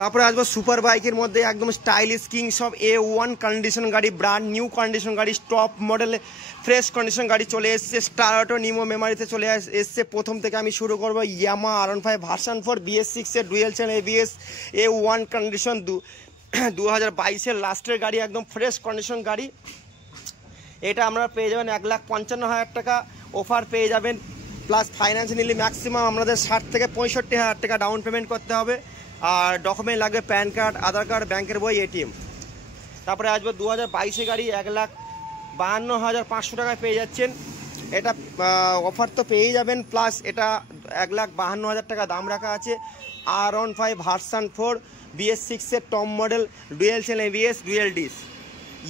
তারপরে আসবো সুপার বাইকের মধ্যে একদম stylish kings of A1 condition গাড়ি, ব্র্যান্ড নিউ কন্ডিশন গাড়ি, টপ মডেল ফ্রেশ কন্ডিশন গাড়ি চলে এসছে। স্টার অটো নিমো মেমারিতে চলে এসছে। প্রথম থেকে আমি শুরু করবো ইয়ামাহা R15 ভার্সন 4 BS6 এর dual channel ABS A1 condition 2022-এর লাস্টের গাড়ি, একদম ফ্রেশ কন্ডিশন গাড়ি। এটা আপনারা পেয়ে যাবেন 1,55,000 টাকা অফার পেয়ে যাবেন, প্লাস ফাইন্যান্স নিলে ম্যাক্সিমাম আপনাদের 60 থেকে 65,000 টাকা ডাউন পেমেন্ট করতে হবে। আর ডকুমেন্ট লাগবে প্যান কার্ড, আধার কার্ড, ব্যাংকের বই, ATM। তারপরে আসবে 2022-এর গাড়ি 1,52,500 টাকায় পেয়ে যাচ্ছেন। এটা অফার তো পেয়েই যাবেন, প্লাস এটা 1,52,000 টাকা দাম রাখা আছে। R15 ভার্সন 4 BS6-এর top model, dual channel ABS, dual disc.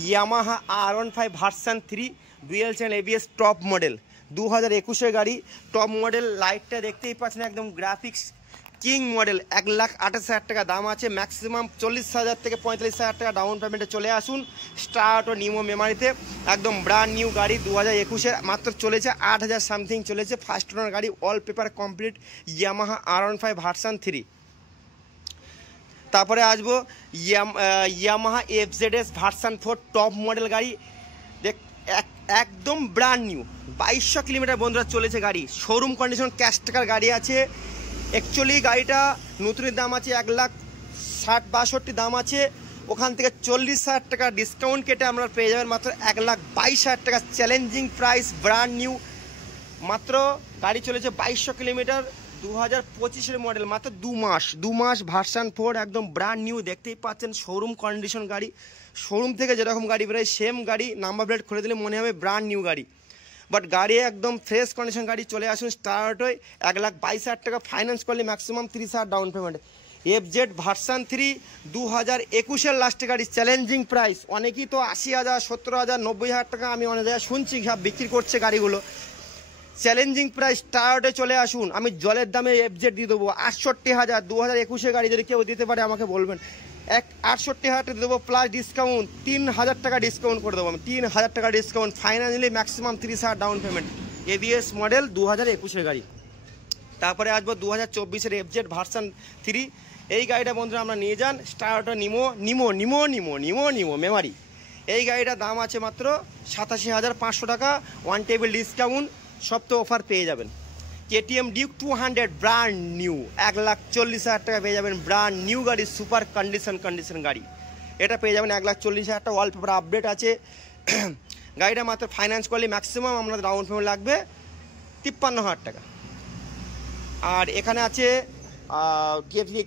Yamaha R15 version 3 dual channel ABS top model 2021-এর গাড়ি। টপ মডেল লাইটটা দেখতেই পাচ্ছেন, একদম গ্রাফিক্স কিং মডেল। 1,28,000 টাকা দাম আছে, ম্যাক্সিমাম 40,000 থেকে 45,000 টাকা ডাউন পেমেন্টে চলে আসুন স্টার অটো নিমো মেমারিতে। একদম ব্র্যান্ড নিউ গাড়ি 2021-এর, মাত্র চলেছে 8,000 সামথিং চলেছে। ফার্স্ট ওনার গাড়ি, all paper complete, Yamaha R15 version 3। তারপরে আসবো Yamaha FZS version 4 top model গাড়ি, একদম ব্র্যান্ড নিউ, 2200 কিলোমিটার বন্ধুরা চলেছে গাড়ি। শোরুম কন্ডিশন, ক্যাশ টাকার গাড়ি আছে। অ্যাকচুয়ালি গাড়িটা নতুনের দাম আছে 1,60,62 দাম আছে, ওখান থেকে 40,000 টাকা ডিসকাউন্ট কেটে আমরা পেয়ে যাবেন মাত্র 1,22,000 টাকা। চ্যালেঞ্জিং প্রাইস, ব্র্যান্ড নিউ, মাত্র গাড়ি চলেছে 2200 কিলোমিটার, 2025-এর মডেল, মাত্র 2 মাস ভার্সন 4, একদম ব্র্যান্ড নিউ। দেখতেই পাচ্ছেন শোরুম কন্ডিশন গাড়ি, শোরুম থেকে যেরকম গাড়ি বেরোয় সেম গাড়ি, নাম্বার প্লেট খুলে দিলে মনে হবে ব্র্যান্ড নিউ গাড়ি। বাট গাড়ি একদম ফ্রেশ কন্ডিশন গাড়ি। চলে আসুন স্টার অটোয়, 1,22,000 টাকা ফাইন্যান্স করলে maximum 30,000 down payment. FZ version 3 2021-এর লাস্টে গাড়ি, চ্যালেঞ্জিং প্রাইস। অনেকেই তো 80,000, 70,000, 90,000 টাকা আমি অনেক জায়গায় শুনছি সব বিক্রি করছে গাড়িগুলো। চ্যালেঞ্জিং প্রাইস, স্টার অটোয় চলে আসুন। আমি জলের দামে FZ দিয়ে দেবো 68,000। 2021-এর গাড়ি যদি কেউ দিতে পারে আমাকে বলবেন। 68,000 টাকা দেবো, প্লাস ডিসকাউন্ট 3,000 টাকা ডিসকাউন্ট করে দেবো আমি, 3,000 টাকা discount. Finally maximum 30,000 down payment. ABS model 2021-এর গাড়ি। তারপরে আসবো 2024-এর FZ ভার্সন 3। এই গাড়িটা বন্ধুরা আমরা নিয়ে যান স্টার অটো নিমো মেমারি। এই গাড়িটার দাম আছে মাত্র 87,500 টাকা, ওয়ান টেবিল ডিসকাউন্ট, সব তো অফার পেয়ে যাবেন। KTM ডিউক 200 ব্র্যান্ড নিউ, 1,40,000 টাকা পেয়ে যাবেন। ব্র্যান্ড নিউ গাড়ি, সুপার কন্ডিশন গাড়ি, এটা পেয়ে যাবেন 1,40,000 টাকা। ওয়ালপেপার আপডেট আছে। গাড়িটা মাত্র ফাইন্যান্স করলে ম্যাক্সিমাম আপনাদের ডাউন পেমেন্ট লাগবে 53,000 টাকা। আর এখানে আছে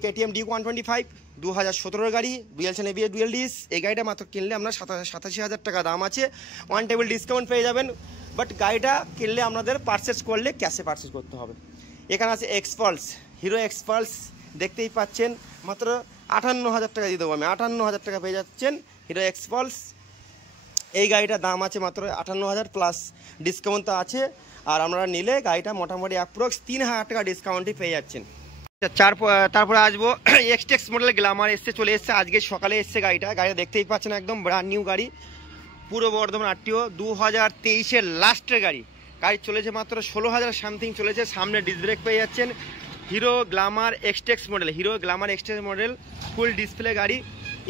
KTM ডিউক 125 2017-এর গাড়ি, dual channel ABS, dual dish. এই গাড়িটা মাত্র কিনলে আমরা 87,000 টাকা দাম আছে, ওয়ান টেবিল ডিসকাউন্ট পেয়ে যাবেন। বাট গাড়িটা কিনলে আপনাদের পারচেস করলে ক্যাশে পারচেস করতে হবে। এখানে আছে এক্সপালস, হিরো এক্সপালস, দেখতেই পাচ্ছেন মাত্র 58,000 টাকা দিয়ে দেবো আমি। 58,000 টাকা পেয়ে যাচ্ছেন হিরো এক্সপালস। এই গাড়িটার দাম আছে মাত্র 58,000, প্লাস ডিসকাউন্ট তো আছে। আর আপনারা নিলে গাড়িটা মোটামুটি অ্যাপ্রক্স 3,000 টাকা ডিসকাউন্টই পেয়ে যাচ্ছেন। তারপরে আসবো XTX মডেল গ্ল্যামার চলে এসছে, আজকে সকালে এসছে গাড়িটা দেখতেই পাচ্ছেন, একদম ব্র্যান্ড নিউ গাড়ি, পুরো বর্ধমান RTO 2023-এর লাস্টের গাড়ি চলেছে মাত্র 16,000 সামথিং চলেছে। সামনে ডিস্ক ব্রেক পেয়ে যাচ্ছেন। Hero Glamour XTX model, full display গাড়ি,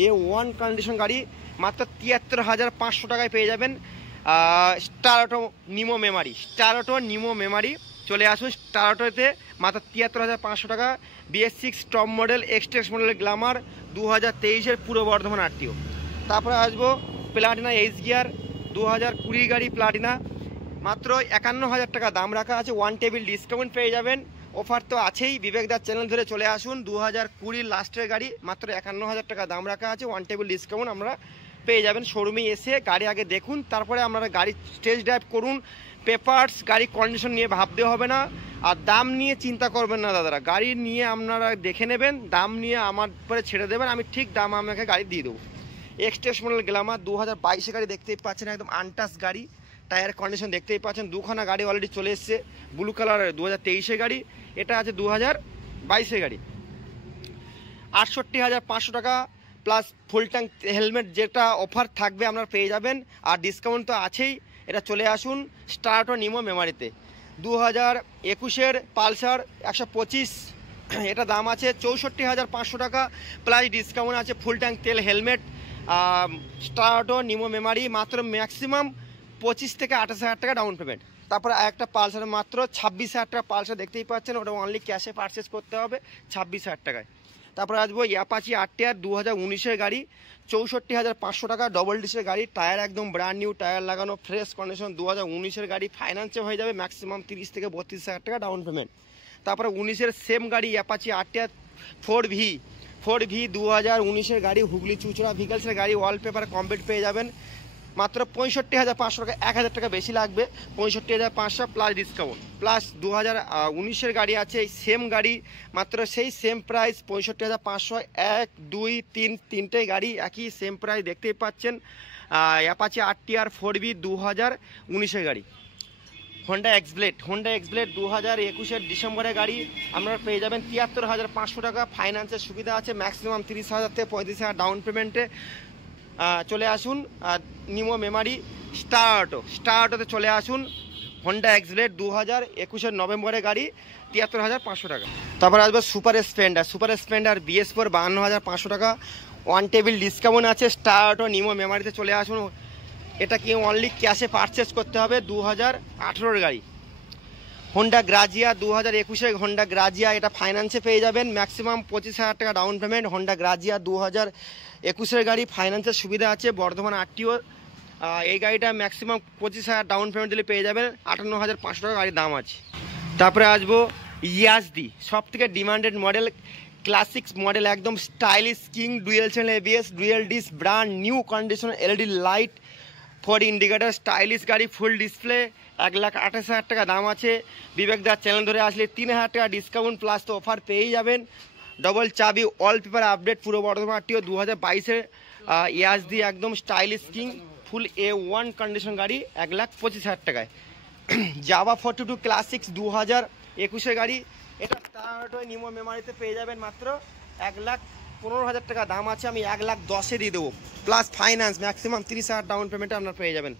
A1 কন্ডিশন গাড়ি, মাত্র 73,500 টাকায় পেয়ে যাবেন। স্টার অটো নিমো মেমারি চলে আসুন স্টার অটোতে, মাত্র 73,500 টাকা। BS6 top model XTX model Glamour 2023-এর পুরো বর্ধমান RTO। তারপরে আসবো প্লাটিনা এইচ গিয়ার 2020 গাড়ি, প্লাটিনা, মাত্র 51,000 টাকা দাম রাখা আছে, ওয়ান টেবিল ডিসকাউন্ট পেয়ে যাবেন। অফার তো আছেই, বিবেকদার চ্যানেল ধরে চলে আসুন। 2020 লাস্টের গাড়ি, মাত্র 51,000 টাকা দাম রাখা আছে, ওয়ান টেবিল ডিসকাউন্ট আমরা পেয়ে যাবেন। শোরুমে এসে গাড়ি আগে দেখুন, তারপরে আপনারা গাড়ি টেস্ট ড্রাইভ করুন। পেপারস, গাড়ি কন্ডিশন নিয়ে ভাবতে হবে না, আর দাম নিয়ে চিন্তা করবেন না দাদারা। গাড়ি নিয়ে আপনারা দেখে নেবেন, দাম নিয়ে আমার পরে ছেড়ে দেবেন, আমি ঠিক দাম আপনাকে গাড়ি দিয়ে দেবো। XTX মডেল গ্ল্যামার 2022-এর গাড়ি দেখতেই পাচ্ছেন, একদম আনটাচ গাড়ি, টায়ার কন্ডিশন দেখতেই পাচ্ছেন। দুখানা গাড়ি অলরেডি চলে এসছে, ব্লু কালারের 2023-এর গাড়ি, এটা আছে 2022-এর গাড়ি। 68,500 টাকা প্লাস ফুল ট্যাঙ্ক হেলমেট, যেটা অফার থাকবে আপনারা পেয়ে যাবেন, আর ডিসকাউন্ট তো আছেই। এটা চলে আসুন স্টার অটো নিমো মেমারিতে। 2021-এর পালসার 125 এটা দাম আছে 64,500 টাকা, প্লাস ডিসকাউন্ট আছে, ফুল ট্যাঙ্ক তেল, হেলমেট, স্টার অটো, নিমো মেমারি, মাত্র ম্যাক্সিমাম 25 থেকে 28,000 টাকা ডাউন পেমেন্ট। তারপরে একটা পালসার মাত্র 26,000 টাকা পালসার দেখতেই পাচ্ছেন, ওটা অনলি ক্যাশে পারচেস করতে হবে 26,000 টাকায়। তারপরে আসবো অ্যাপাচি আরটিআর 2019-এর গাড়ি, 64,500 টাকা, ডবল ডিসের গাড়ি, টায়ার একদম ব্র্যান্ড নিউ টায়ার লাগানো, ফ্রেশ কন্ডিশন, 2019-এর গাড়ি, ফাইন্যান্সে হয়ে যাবে ম্যাক্সিমাম 30 থেকে 32,000 টাকা ডাউন পেমেন্ট। তারপরে 19-এর সেম গাড়ি অ্যাপাচি আরটিআর 4V 2019-এর গাড়ি, হুগলি চুচড়া ভিকালসের গাড়ি, ওয়ালপেপার কমপ্লিট পেয়ে যাবেন মাত্র 65,500 টাকা, 1,000 টাকা বেশি লাগবে, 65,500 প্লাস ডিসকাউন্ট, প্লাস 2019-এর গাড়ি আছে এই সেম গাড়ি, মাত্র সেই সেম প্রাইস 65,500, 1, 2, 3 তিনটেই গাড়ি একই সেম প্রাইস দেখতেই পাচ্ছেন। অ্যাপাচি আরটিআর 4V 2019-এর গাড়ি। হোন্ডা এক্সব্লেড 2021-এর ডিসেম্বরের গাড়ি আপনারা পেয়ে যাবেন 73,500 টাকা, ফাইন্যান্সের সুবিধা আছে, ম্যাক্সিমাম 30,000 থেকে 35,000 ডাউন পেমেন্টে। চলে আসুন নিমো মেমারি স্টার অটোতে চলে আসুন। হোন্ডা এক্সব্লেড 2021-এর নভেম্বরের গাড়ি, 73,500 টাকা। তারপর আসবে সুপার স্প্লেন্ডার BS4 52,500 টাকা, ওয়ান টেবিল ডিসকাউন্ট আছে। স্টার অটো নিমো মেমারিতে চলে আসুন, এটা কি অনলি ক্যাশে পারচেস করতে হবে, 2018-এর গাড়ি। হোন্ডা গ্রাজিয়া 2021-এর হোন্ডা গ্রাজিয়া, এটা ফাইন্যান্সে পেয়ে যাবেন ম্যাক্সিমাম 25,000 টাকা ডাউন পেমেন্ট। হোন্ডা গ্রাজিয়া 2021-এর গাড়ি, ফাইন্যান্সের সুবিধা আছে, বর্ধমান আরটিও। এই গাড়িটা ম্যাক্সিমাম 25,000 ডাউন পেমেন্ট দিলে পেয়ে যাবেন, 58,500 টাকা গাড়ির দাম আছে। তারপরে আসবো ইয়াজদি, সব থেকে ডিমান্ডেড মডেল, ক্লাসিক্স মডেল, একদম stylish king, dual channel ABS, dual dish, brand new condition, LED light, 4 indicator, stylish গাড়ি, ফুল ডিসপ্লে, 1,28,000 টাকা দাম আছে। বিবেকদার চ্যানেল ধরে আসলে 3,000 টাকা ডিসকাউন্ট প্লাস তো অফার পেয়েই যাবেন। ডবল চাবি, অল পেপার আপডেট, পুরো বর্ধমান আরটিও 2022-এর ইয়াজদি, একদম স্টাইলিশ কিং, ফুল A1 কন্ডিশন গাড়ি, 1,25,000 টাকায়। জাভা 42 ক্লাসিক্স 2021-এর গাড়ি, এটা স্টার অটো নিমো মেমারিতে পেয়ে যাবেন মাত্র 1,15,000 টাকা দাম আছে, আমি 1,10,000 দিয়ে দেবো, প্লাস ফাইন্যান্স ম্যাক্সিমাম 30,000 ডাউন পেমেন্টে আপনারা পেয়ে যাবেন।